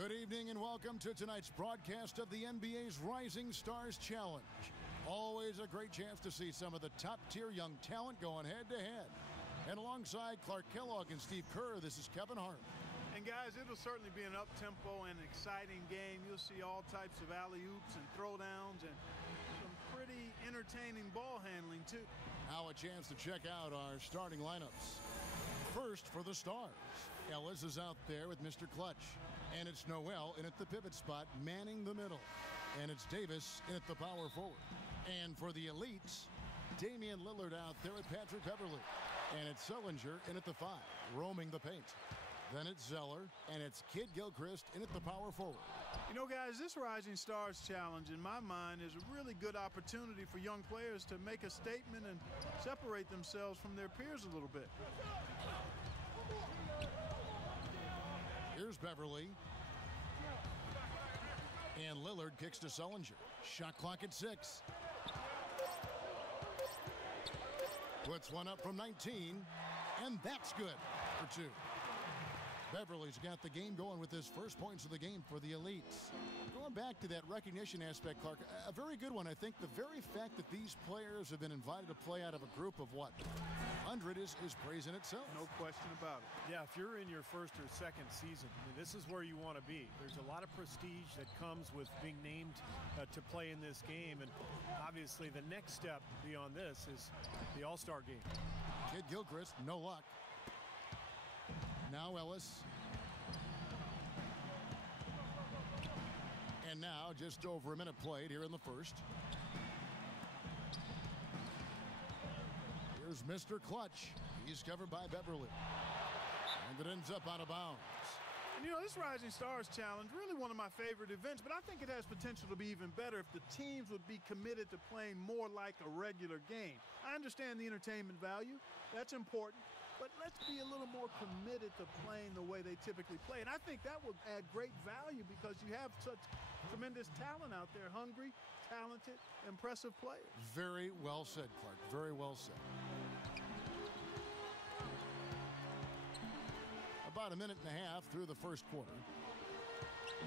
Good evening and welcome to tonight's broadcast of the NBA's Rising Stars Challenge. Always a great chance to see some of the top-tier young talent going head-to-head. And alongside Clark Kellogg and Steve Kerr, this is Kevin Hart. And guys, it'll certainly be an up-tempo and exciting game. You'll see all types of alley-oops and throwdowns and some pretty entertaining ball handling too. Now a chance to check out our starting lineups. First for the Stars, Ellis is out there with Mr. Clutch. And it's Noel in at the pivot spot, manning the middle. And it's Davis in at the power forward. And for the Elites, Damian Lillard out there with Patrick Beverley. And it's Sullinger in at the 5, roaming the paint. Then it's Zeller, and it's Kid Gilchrist in at the power forward. You know, guys, this Rising Stars Challenge, in my mind, is a really good opportunity for young players to make a statement and separate themselves from their peers a little bit. Here's Beverley. And Lillard kicks to Sullinger. Shot clock at 6. Puts one up from 19, and that's good for 2. Beverley's got the game going with his first points of the game for the Elites. Going back to that recognition aspect, Clark, a very good one. I think the very fact that these players have been invited to play out of a group of, 100 is praise in itself. No question about it. Yeah, if you're in your first or second season, I mean, this is where you want to be. There's a lot of prestige that comes with being named to play in this game. And obviously the next step beyond this is the All-Star game. Kid Gilchrist, no luck. Now Ellis. And now just over a minute played here in the first. Here's Mr. Clutch. He's covered by Beverley. And it ends up out of bounds. And you know, this Rising Stars Challenge, really one of my favorite events, but I think it has potential to be even better if the teams would be committed to playing more like a regular game. I understand the entertainment value. That's important. But let's be a little more committed to playing the way they typically play. And I think that would add great value because you have such tremendous talent out there, hungry, talented, impressive players. Very well said, Clark. Very well said. About a minute and a half through the first quarter.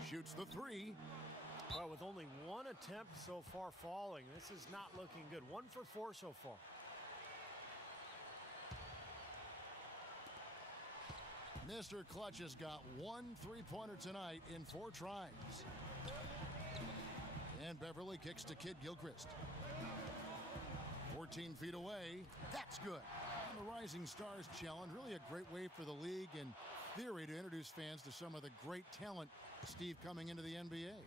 Shoots the 3. Well, with only one attempt so far falling, this is not looking good. 1 for 4 so far. Mr. Clutch has got 1 3-pointer tonight in 4 tries. And Beverley kicks to Kid Gilchrist. 14 feet away. That's good. And the Rising Stars Challenge, really a great way for the league in theory to introduce fans to some of the great talent, Steve, coming into the NBA.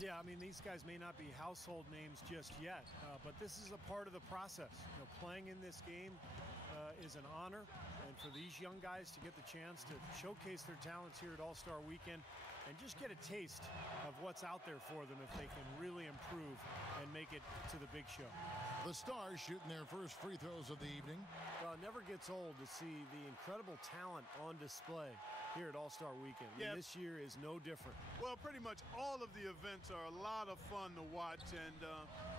Yeah, I mean, these guys may not be household names just yet, but this is a part of the process. You know, playing in this game is an honor, and for these young guys to get the chance to showcase their talents here at All-Star Weekend and just get a taste of what's out there for them if they can really improve and make it to the big show. The Stars shooting their first free throws of the evening. Well, it never gets old to see the incredible talent on display here at All-Star Weekend. Yeah. This year is no different. Well, pretty much all of the events are a lot of fun to watch, and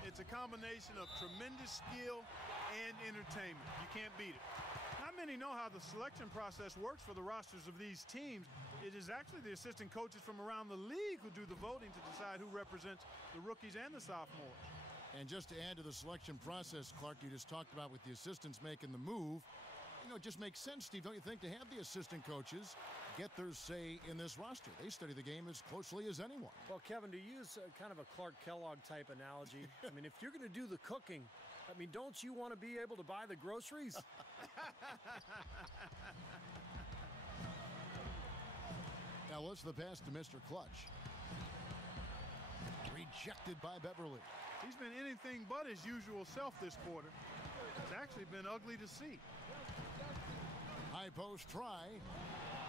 it's a combination of tremendous skill and entertainment. You can't beat it. Not many know how the selection process works for the rosters of these teams. It is actually the assistant coaches from around the league who do the voting to decide who represents the rookies and the sophomores. And just to add to the selection process, Clark, you just talked about with the assistants making the move, you know, it just makes sense, Steve, don't you think, to have the assistant coaches get their say in this roster? They study the game as closely as anyone. Well, Kevin, to use kind of a Clark Kellogg type analogy, I mean, if you're going to do the cooking, I mean, don't you want to be able to buy the groceries? Now, what's the pass to Mr. Clutch? Rejected by Beverley. He's been anything but his usual self this quarter. It's actually been ugly to see. High post try.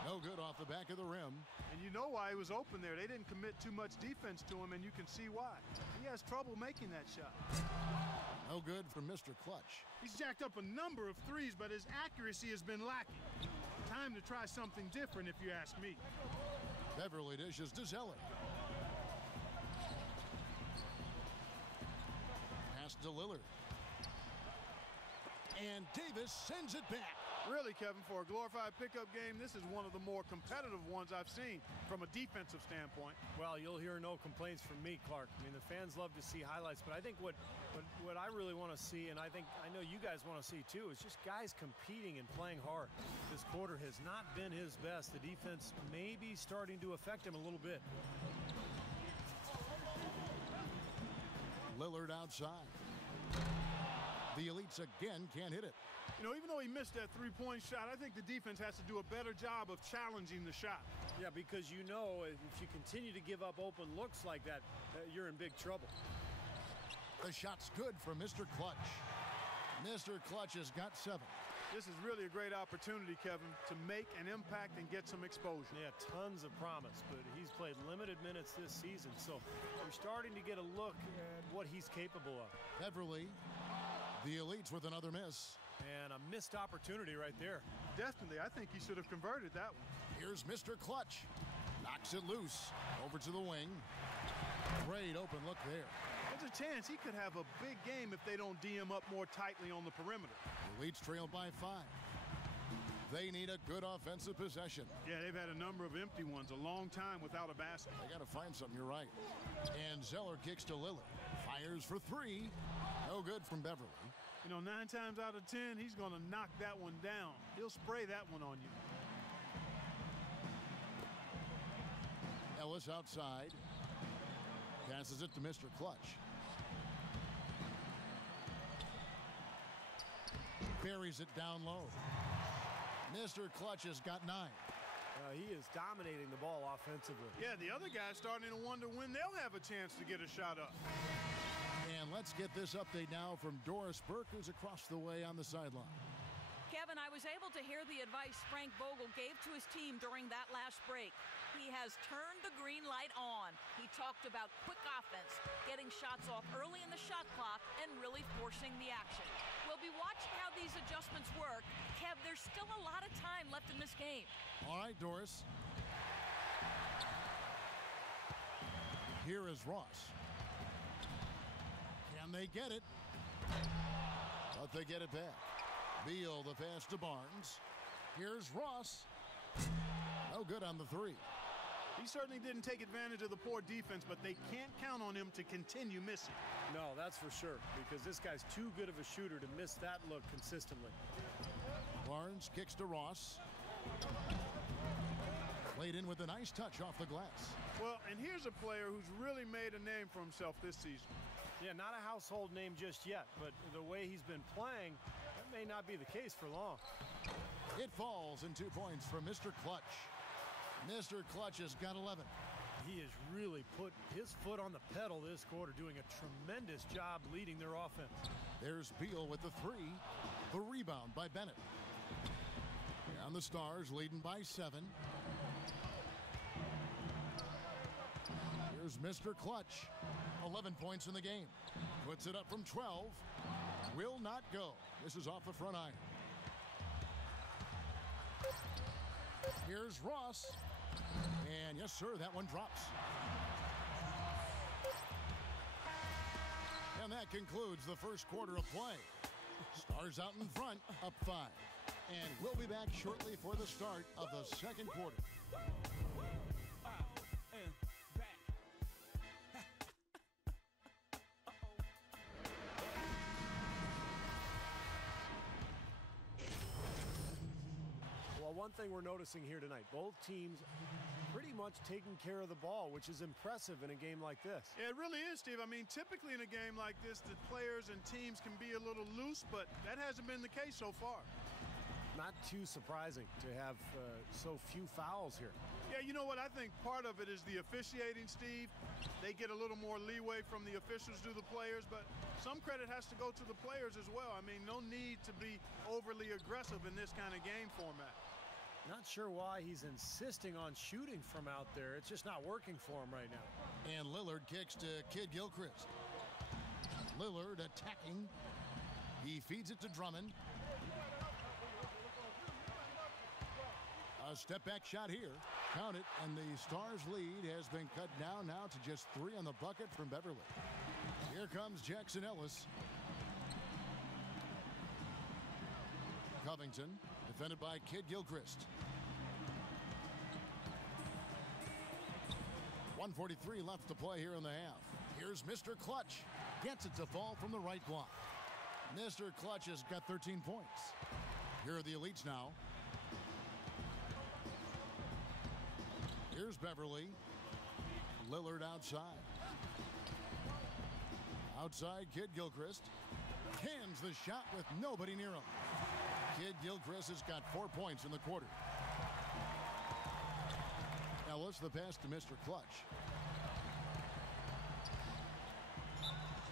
No good off the back of the rim. And you know why he was open there. They didn't commit too much defense to him, and you can see why. He has trouble making that shot. No good from Mr. Clutch. He's jacked up a number of threes, but his accuracy has been lacking. Time to try something different, if you ask me. Beverley dishes to Zeller. Pass to Lillard. And Davis sends it back. Really, Kevin, for a glorified pickup game, this is one of the more competitive ones I've seen from a defensive standpoint. Well, you'll hear no complaints from me, Clark. I mean, the fans love to see highlights, but I think what I really want to see, and I know you guys want to see too, is just guys competing and playing hard. This quarter has not been his best. The defense may be starting to affect him a little bit. Lillard outside. The Elites again can't hit it. You know, even though he missed that three-point shot, I think the defense has to do a better job of challenging the shot. Yeah, because you know if you continue to give up open looks like that, you're in big trouble. The shot's good for Mr. Clutch. Mr. Clutch has got 7. This is really a great opportunity, Kevin, to make an impact and get some exposure. Yeah, tons of promise, but he's played limited minutes this season, so we're starting to get a look at what he's capable of. Beverly, the Elites with another miss. And a missed opportunity right there. Definitely, I think he should have converted that one. Here's Mr. Clutch. Knocks it loose. Over to the wing. Great open look there. There's a chance he could have a big game if they don't D him up more tightly on the perimeter. The Elites trail by 5. They need a good offensive possession. Yeah, they've had a number of empty ones, a long time without a basket. They got to find something, you're right. And Zeller kicks to Lillard. Fires for 3. No good from Beverly. You know, 9 times out of 10, he's going to knock that one down. He'll spray that one on you. Ellis outside. Passes it to Mr. Clutch. Buries it down low. Mr. Clutch has got 9. He is dominating the ball offensively. Yeah, the other guy's starting to wonder when they'll have a chance to get a shot up. And let's get this update now from Doris Burke, who's across the way on the sideline. Kevin, I was able to hear the advice Frank Vogel gave to his team during that last break. He has turned the green light on. He talked about quick offense, getting shots off early in the shot clock, and really forcing the action. We'll be watching how these adjustments work. Kev, there's still a lot of time left in this game. All right, Doris. Here is Ross. Can they get it? But they get it back. Beal the pass to Barnes. Here's Ross. No good on the 3. He certainly didn't take advantage of the poor defense, but they can't count on him to continue missing. No, that's for sure, because this guy's too good of a shooter to miss that look consistently. Barnes kicks to Ross. Played in with a nice touch off the glass. Well, and here's a player who's really made a name for himself this season. Yeah, not a household name just yet, but the way he's been playing, that may not be the case for long. It falls in 2 points for Mr. Clutch. Mr. Clutch has got 11. He has really put his foot on the pedal this quarter, doing a tremendous job leading their offense. There's Beal with the 3. The rebound by Bennett. And the Stars leading by 7. Here's Mr. Clutch. 11 points in the game. Puts it up from 12. Will not go. This is off the front iron. Here's Ross. And yes, sir, that one drops. And that concludes the first quarter of play. Stars out in front, up 5. And we'll be back shortly for the start of the second quarter. One thing we're noticing here tonight, both teams pretty much taking care of the ball, which is impressive in a game like this. Yeah, it really is, Steve. I mean, typically in a game like this, the players and teams can be a little loose, but that hasn't been the case so far. Not too surprising to have so few fouls here. Yeah, you know what? I think part of it is the officiating, Steve. They get a little more leeway from the officials to the players, but some credit has to go to the players as well. I mean, no need to be overly aggressive in this kind of game format. Not sure why he's insisting on shooting from out there. It's just not working for him right now. And Lillard kicks to Kid Gilchrist. Lillard attacking. He feeds it to Drummond. A step back shot here. Count it, and the Stars lead has been cut down now to just 3 on the bucket from Beverly. Here comes Jackson Ellis. Covington Defended by Kid Gilchrist. 1:43 left to play here in the half. Here's Mr. Clutch. Gets it to fall from the right block. Mr. Clutch has got 13 points. Here are the elites now. Here's Beverly. Lillard outside. Outside, Kid Gilchrist. Cans the shot with nobody near him. Kid Gilchrist has got 4 points in the quarter. Ellis, the pass to Mr. Clutch.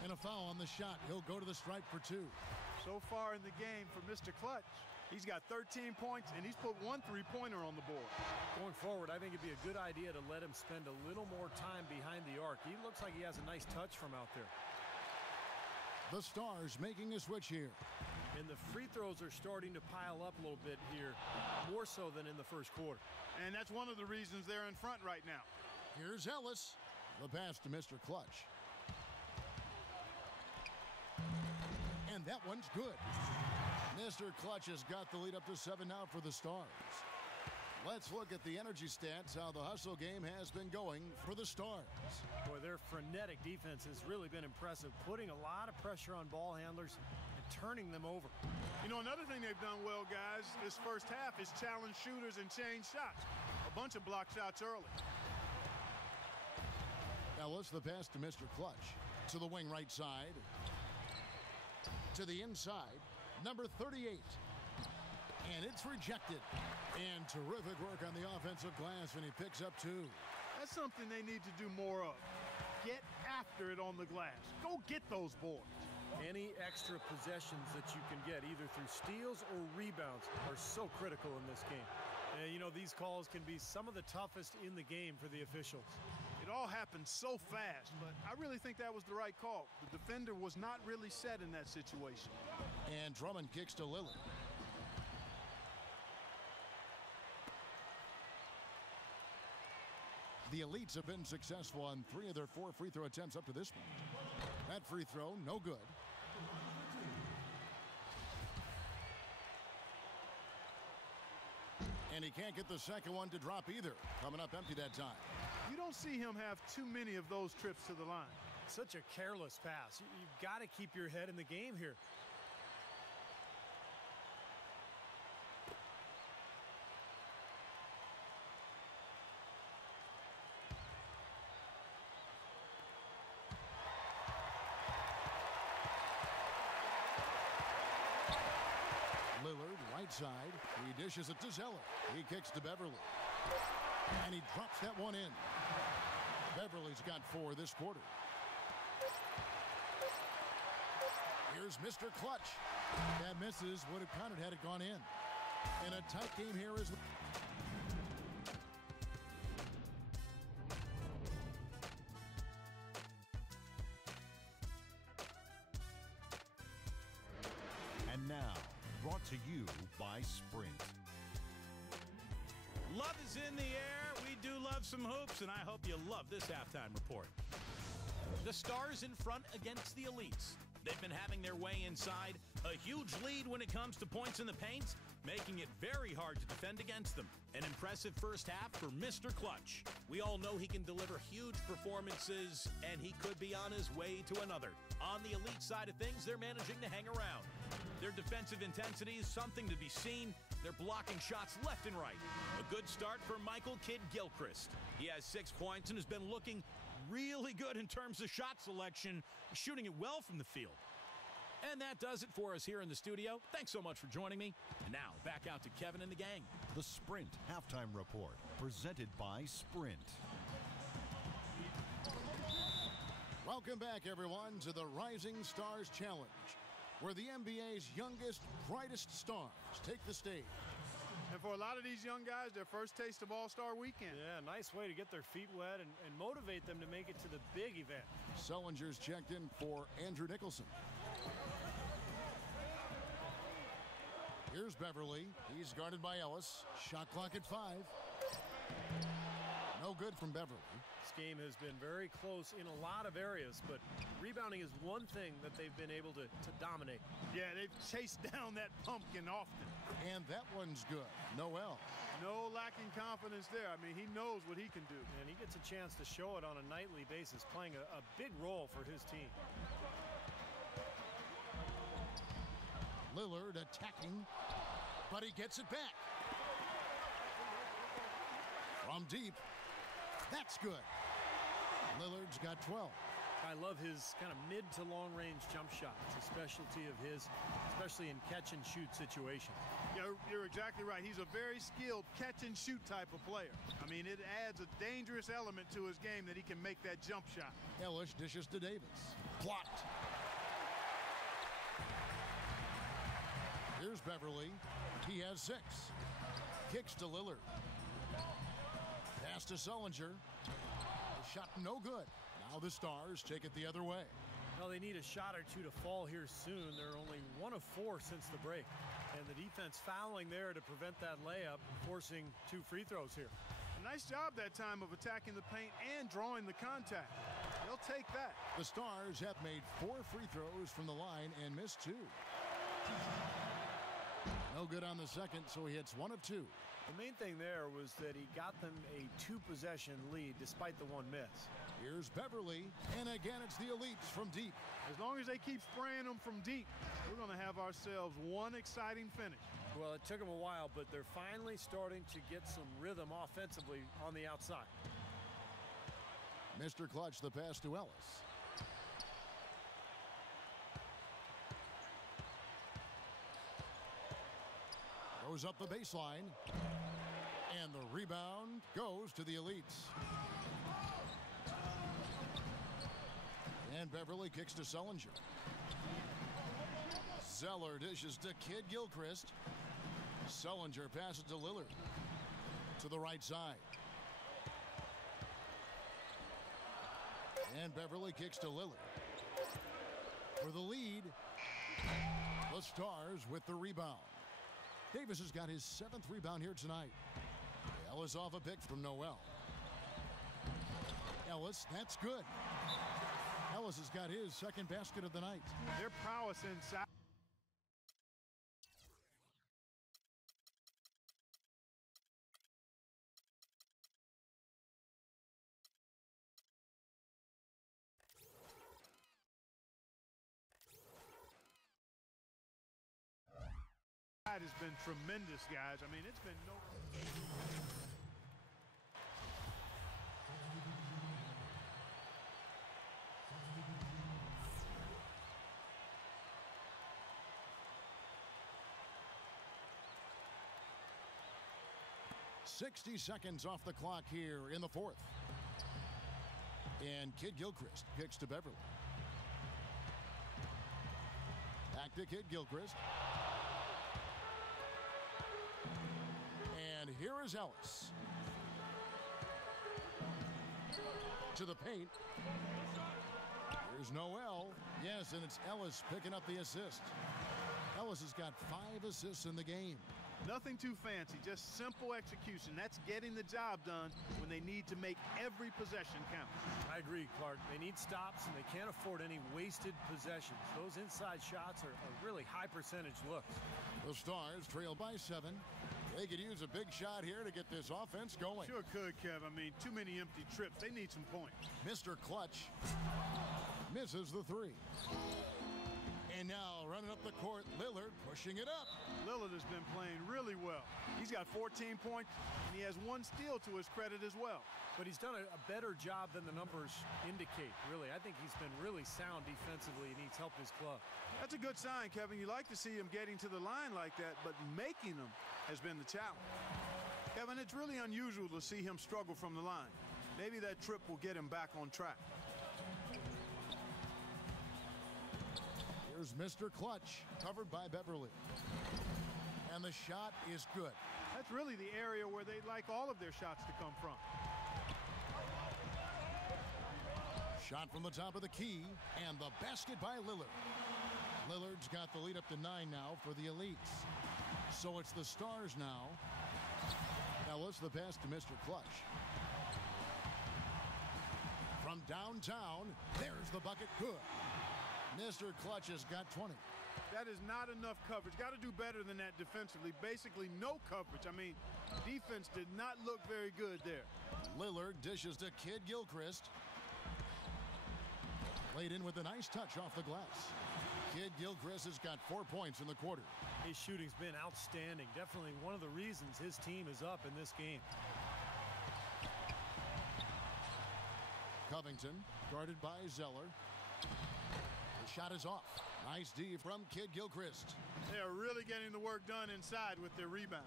And a foul on the shot. He'll go to the stripe for 2. So far in the game for Mr. Clutch, he's got 13 points, and he's put 1 3-pointer on the board. Going forward, I think it'd be a good idea to let him spend a little more time behind the arc. He looks like he has a nice touch from out there. The Stars making a switch here. And the free throws are starting to pile up a little bit here, more so than in the first quarter. And that's one of the reasons they're in front right now. Here's Ellis. The pass to Mr. Clutch. And that one's good. Mr. Clutch has got the lead up to 7 now for the Stars. Let's look at the energy stats, how the hustle game has been going for the Stars. Boy, their frenetic defense has really been impressive, putting a lot of pressure on ball handlers and turning them over. You know, another thing they've done well, guys, this first half is challenge shooters and change shots. A bunch of block shots early. Ellis, the pass to Mr. Clutch. To the wing right side. To the inside. Number 38. And it's rejected. And terrific work on the offensive glass, and he picks up 2. That's something they need to do more of. Get after it on the glass. Go get those boards. Any extra possessions that you can get, either through steals or rebounds, are so critical in this game. And, you know, these calls can be some of the toughest in the game for the officials. It all happened so fast, but I really think that was the right call. The defender was not really set in that situation. And Drummond kicks to Lillard. The elites have been successful on 3 of their 4 free throw attempts up to this point. That free throw, no good. And he can't get the second one to drop either. Coming up empty that time. You don't see him have too many of those trips to the line. Such a careless pass. You've got to keep your head in the game here. Lillard, right side. He dishes it to Zeller. He kicks to Beverly. And he drops that one in. Beverly's got 4 this quarter. Here's Mr. Clutch. That misses. Would have counted had it gone in. And a tight game here is... And now, brought to you by Sprint. Love is in the air. We do love some hoops, and I hope you love this halftime report. The Stars in front against the elites. They've been having their way inside. A huge lead when it comes to points in the paint, making it very hard to defend against them. An impressive first half for Mr. Clutch. We all know he can deliver huge performances, and he could be on his way to another. On the elite side of things, they're managing to hang around. Their defensive intensity is something to be seen. They're blocking shots left and right. A good start for Michael Kidd Gilchrist. He has 6 points and has been looking really good in terms of shot selection, shooting it well from the field. And that does it for us here in the studio. Thanks so much for joining me. And now, back out to Kevin and the gang. The Sprint Halftime Report, presented by Sprint. Welcome back, everyone, to the Rising Stars Challenge, where the NBA's youngest, brightest stars take the stage. And for a lot of these young guys, their first taste of All-Star Weekend. Yeah, nice way to get their feet wet and motivate them to make it to the big event. Sullinger's checked in for Andrew Nicholson. Here's Beverly. He's guarded by Ellis. Shot clock at 5. No good from Beverly. This game has been very close in a lot of areas, but rebounding is one thing that they've been able to dominate. Yeah, they've chased down that pumpkin often. And that one's good. Noel. No lacking confidence there. I mean, he knows what he can do. And he gets a chance to show it on a nightly basis, playing a big role for his team. Lillard attacking, but he gets it back. From deep. That's good. Lillard's got 12. I love his kind of mid to long range jump shot. It's a specialty of his, especially in catch and shoot situations. Yeah, you're exactly right. He's a very skilled catch and shoot type of player. I mean, it adds a dangerous element to his game that he can make that jump shot. Ellis dishes to Davis. Blocked. Here's Beverly. He has 6. Kicks to Lillard. Pass to Sullinger. The shot no good. Now the Stars take it the other way. Well, they need a shot or two to fall here soon. They're only 1 of 4 since the break. And the defense fouling there to prevent that layup, forcing 2 free throws here. A nice job that time of attacking the paint and drawing the contact. They'll take that. The Stars have made 4 free throws from the line and missed 2. No good on the second, so he hits 1 of 2. The main thing there was that he got them a 2-possession lead despite the 1 miss. Here's Beverly, and again it's the Elites from deep. As long as they keep spraying them from deep, we're going to have ourselves one exciting finish. Well, it took them a while, but they're finally starting to get some rhythm offensively on the outside. Mr. Clutch, the pass to Ellis. Goes up the baseline, and the rebound goes to the Elites. And Beverly kicks to Sullinger. Zeller dishes to Kid Gilchrist. Sullinger passes to Lillard. To the right side. And Beverly kicks to Lillard. For the lead, the Stars with the rebound. Davis has got his 7th rebound here tonight. Ellis off a pick from Noel. Ellis, that's good. Ellis has got his 2nd basket of the night. Their prowess inside. That has been tremendous, guys. I mean, it's been no... 60 seconds off the clock here in the 4th. And Kid Gilchrist kicks to Beverly. Back to Kid Gilchrist. And here is Ellis. To the paint. Here's Noel. Yes, and it's Ellis picking up the assist. Ellis has got 5 assists in the game. Nothing too fancy, just simple execution. That's getting the job done when they need to make every possession count. I agree, Clark. They need stops, and they can't afford any wasted possessions. Those inside shots are really high percentage looks. The Stars trail by 7. They could use a big shot here to get this offense going. Sure could, Kev. I mean, too many empty trips. They need some points. Mr. Clutch misses the 3. And now running up the court, Lillard pushing it up. Lillard has been playing really well. He's got 14 points, and he has 1 steal to his credit as well. But he's done a better job than the numbers indicate, really. I think he's been really sound defensively, and he's helped his club. That's a good sign, Kevin. You like to see him getting to the line like that, but making them has been the challenge. Kevin, it's really unusual to see him struggle from the line. Maybe that trip will get him back on track. Here's Mr. Clutch, covered by Beverly. And the shot is good. That's really the area where they'd like all of their shots to come from. Shot from the top of the key, and the basket by Lillard. Lillard's got the lead up to 9 now for the Elites. So it's the Stars now. Ellis, the pass to Mr. Clutch. downtown. There's the bucket. Good. Mr. Clutch has got 20. That is not enough coverage. Got to do better than that defensively. Basically no coverage. I mean, defense did not look very good there. Lillard dishes to Kid Gilchrist. Played in with a nice touch off the glass. Kid Gilchrist has got 4 points in the quarter. His shooting's been outstanding. Definitely one of the reasons his team is up in this game. Covington guarded by Zeller. The shot is off. Nice D from Kid Gilchrist. They are really getting the work done inside with their rebound.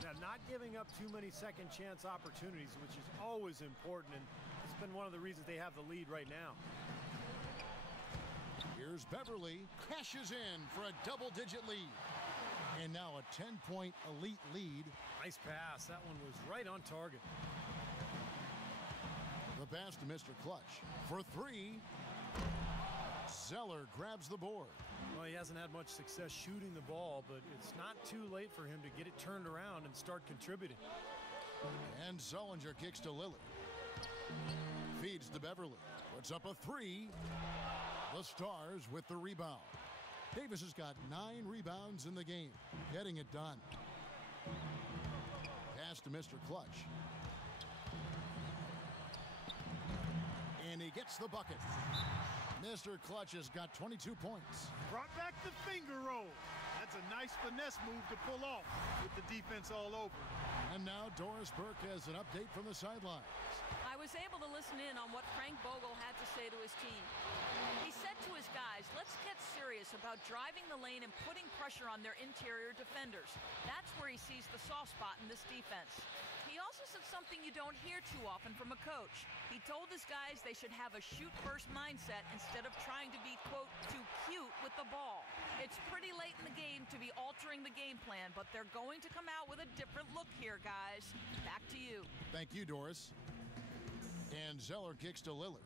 Now, not giving up too many second chance opportunities, which is always important, and it's been one of the reasons they have the lead right now. Here's Beverly, cashes in for a double-digit lead. And now a 10-point elite lead. Nice pass. That one was right on target. The pass to Mr. Clutch for three. Zeller grabs the board. Well, he hasn't had much success shooting the ball, but it's not too late for him to get it turned around and start contributing. And Sullinger kicks to Lillard. Feeds to Beverly. Puts up a three. The Stars with the rebound. Davis has got 9 rebounds in the game. Getting it done. Pass to Mr. Clutch. And he gets the bucket. Mr. Clutch has got 22 points. Brought back the finger roll. That's a nice finesse move to pull off with the defense all over. And now Doris Burke has an update from the sidelines. I was able to listen in on what Frank Vogel had to say to his team. He said to his guys, let's get serious about driving the lane and putting pressure on their interior defenders. That's where he sees the soft spot in this defense. He also said something you don't hear too often from a coach. He told his guys they should have a shoot-first mindset instead of trying to be, quote, too cute with the ball. It's pretty late in the game to be altering the game plan, but they're going to come out with a different look here, guys. Back to you. Thank you, Doris. And Zeller kicks to Lillard.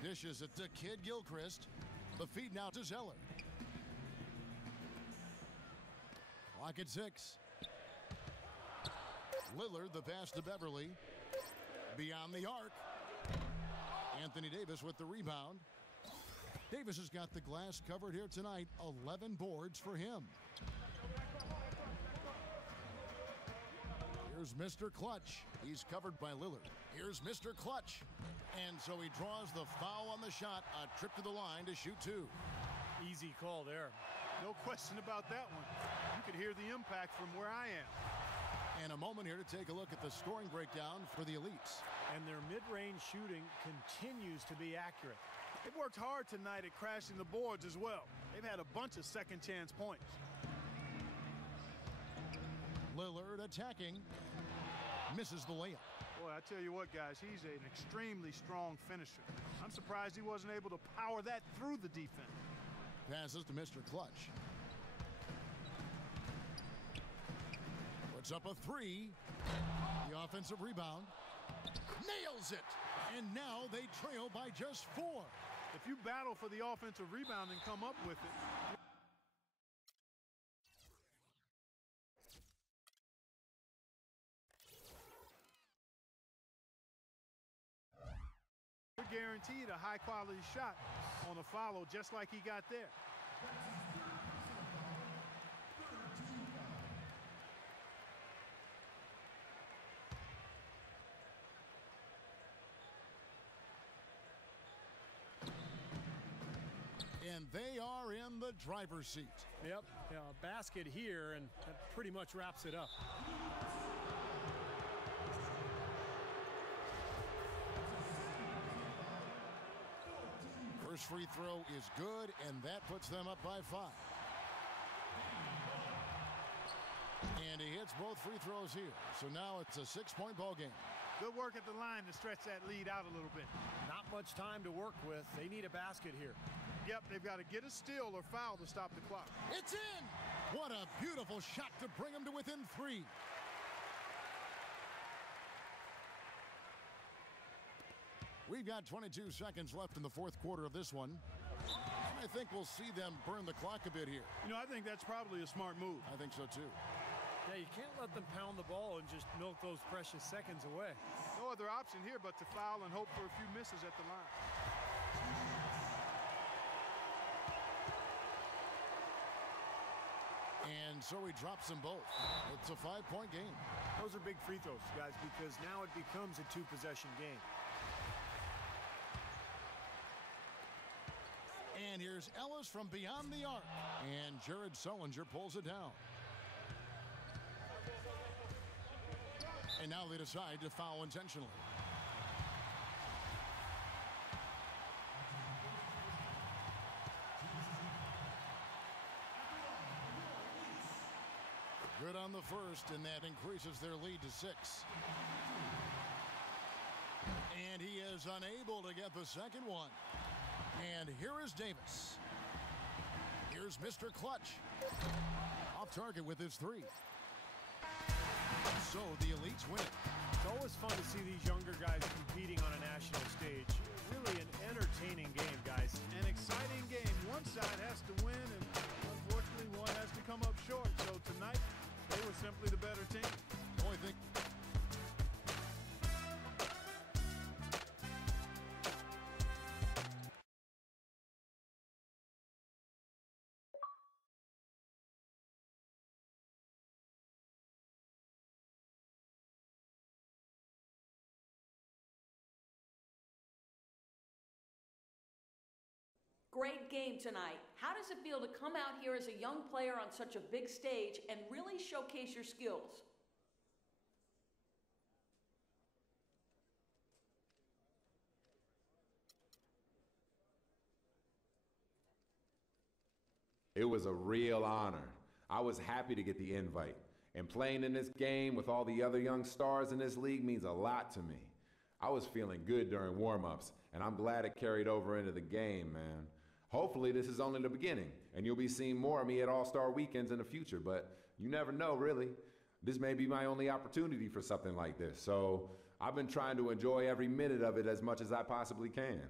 Dishes it to Kid Gilchrist. The feed now to Zeller. Clock at 6. Lillard, the pass to Beverly. Beyond the arc. Anthony Davis with the rebound. Davis has got the glass covered here tonight. 11 boards for him. Here's Mr. Clutch. He's covered by Lillard. Here's Mr. Clutch. And so he draws the foul on the shot. A trip to the line to shoot 2. Easy call there. No question about that one. You could hear the impact from where I am. And a moment here to take a look at the scoring breakdown for the Elites. And their mid-range shooting continues to be accurate. They've worked hard tonight at crashing the boards as well. They've had a bunch of second chance points. Lillard attacking. Misses the layup. Boy, I tell you what, guys, he's an extremely strong finisher. I'm surprised he wasn't able to power that through the defense. Passes to Mr. Clutch. Puts up a three. The offensive rebound. Nails it. And now they trail by just 4. If you battle for the offensive rebound and come up with it. You're guaranteed a high-quality shot on a follow just like he got there. And they are in the driver's seat. Yep, a basket here, and that pretty much wraps it up. First free throw is good, and that puts them up by 5. And he hits both free throws here. So now it's a 6-point ball game. Good work at the line to stretch that lead out a little bit. Not much time to work with. They need a basket here. Yep, they've got to get a steal or foul to stop the clock. It's in! What a beautiful shot to bring them to within 3. We've got 22 seconds left in the fourth quarter of this one. I think we'll see them burn the clock a bit here. You know, I think that's probably a smart move. I think so, too. Yeah, you can't let them pound the ball and just milk those precious seconds away. No, other option here but to foul and hope for a few misses at the line. And so he drops them both. It's a 5-point game. Those are big free throws, guys, because now it becomes a 2-possession game. And here's Ellis from beyond the arc. And Jared Sullinger pulls it down. And now they decide to foul intentionally. Good on the first, and that increases their lead to 6. And he is unable to get the second one. And here is Davis. Here's Mr. Clutch. Off target with his 3. So the Elites win it. It's always fun to see these younger guys competing on a national stage. Really an entertaining game, guys. An exciting game. One side has to win, and unfortunately one has to come up short. So tonight, they were simply the better team. The only thing... Great game tonight. How does it feel to come out here as a young player on such a big stage and really showcase your skills? It was a real honor. I was happy to get the invite. And playing in this game with all the other young stars in this league means a lot to me. I was feeling good during warm-ups, and I'm glad it carried over into the game, man. Hopefully this is only the beginning, and you'll be seeing more of me at All-Star Weekends in the future, but you never know, really. This may be my only opportunity for something like this, so I've been trying to enjoy every minute of it as much as I possibly can.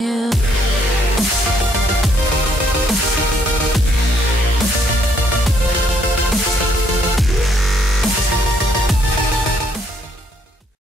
Yeah.